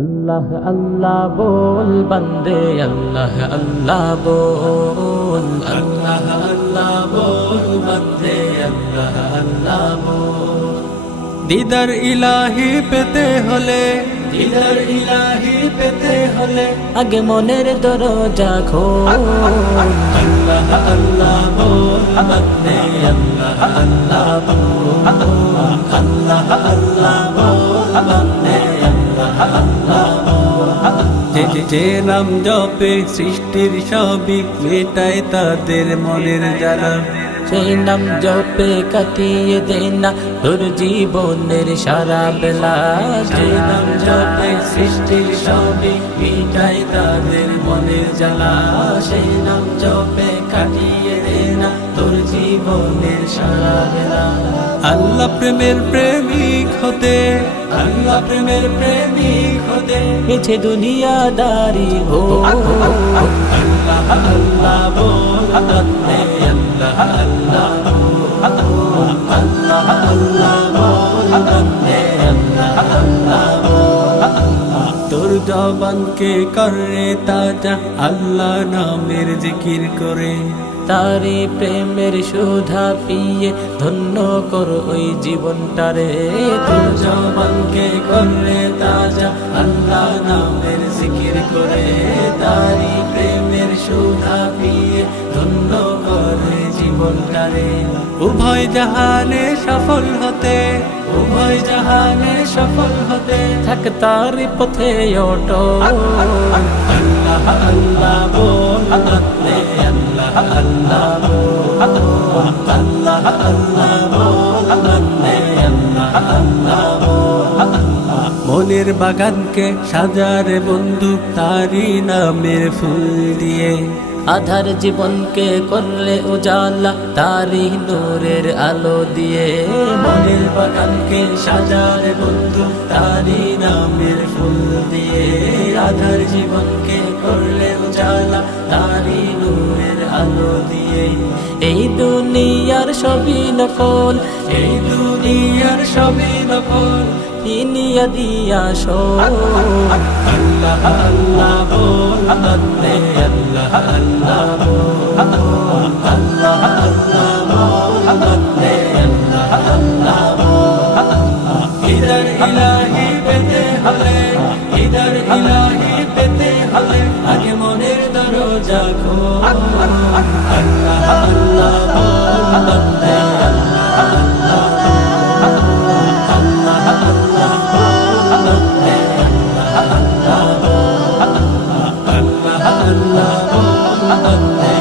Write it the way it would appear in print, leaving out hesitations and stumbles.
আল্লাহ আল্লাহ বল বান্দে, আল্লাহ আল্লাহ বল, আল্লাহ আল্লাহ বল বান্দে, আল্লাহ আল্লাহ বল। দিদার ইলাহি পেতে হলে, দিদার ইলাহি পেতে হলে আগে মনের দরজা খোল। আল্লাহ আল্লাহ বল বান্দে, আল্লাহ আল্লাহ বল, আল্লাহ আল্লাহ বল বান্দে, আল্লাহ আল্লাহ বল। যে নাম জপে সৃষ্টির সবই মেটায় তাদের মনের জ্বালা। সেই নাম জপে কাটিয়ে দে না তোর জীবনের সারা বেলা। যে নাম জপে সৃষ্টির সবই মিটায় তাদের মনের জ্বালা। সেই নাম জপে কাটিয়ে দে না তোর জীবনের সারা বেলা। আল্লাহ প্রেমের প্রেমিক হতে, আল্লাহ প্রেমের প্রেমিক হতে মিছে দুনিয়াদারি হো। আল্লাহ আল্লাহ বল বান্দে, আল্লাহ আল্লাহ বল, আল্লাহ আল্লাহ বল বান্দে, আল্লাহ আল্লাহ বল। তোর জবানকে করে তাজা আল্লাহ নামের জিকির করে। তারে প্রেমের সুধা পিয়ে ধন্য কর ওই জীবনটারে। তোর জবানকে করলে তাজা আল্লাহ নামের জিকির করে। তারি প্রেমের সুধা পিয়ে ধন্য করে জীবনটারে। উভয় জাহানে সফল হতে, উভয় জাহানে সফল হতে থাক তারি পথে ওঠো। আল্লাহ আল্লাহ বল বান্দে, আল্লাহ আল্লাহ বল, আল্লাহ আল্লাহ বল বান্দে, আল্লাহ আল্লাহ বল। মনের বাগানকে সাজারে বন্ধু তারি নামের ফুল দিয়ে। আধার জীবনকে করলে উজালা তারি নূরের আলো দিয়ে। মনের বাগানকে সাজারে বন্ধু তারি নামের ফুল দিয়ে। আধার জীবনকে করলে উজালা তারি নূরের আলো দিয়ে। এই দুনিয়ার সবই নকল, এই দুনিয়ার সবই নকল, কিনিয়া দিয়া শোন। আল্লাহ আল্লাহ বল বান্দে, আল্লাহ আল্লাহ বল, আল্লাহ আল্লাহ বল বান্দে, আল্লাহ আল্লাহ বল। ইদার ইলাহি পেতে হলে, ইদার ইলাহি পেতে হলে আগে মনের দরজা খোল। আল্লাহ আল্লাহ বল বান্দে, আল্লাহ আল্লাহ বল, আল্লাহ আল্লাহ বল বান্দে, আল্লাহ আল্লাহ বল, আল্লাহ আল্লাহ বল বান্দে।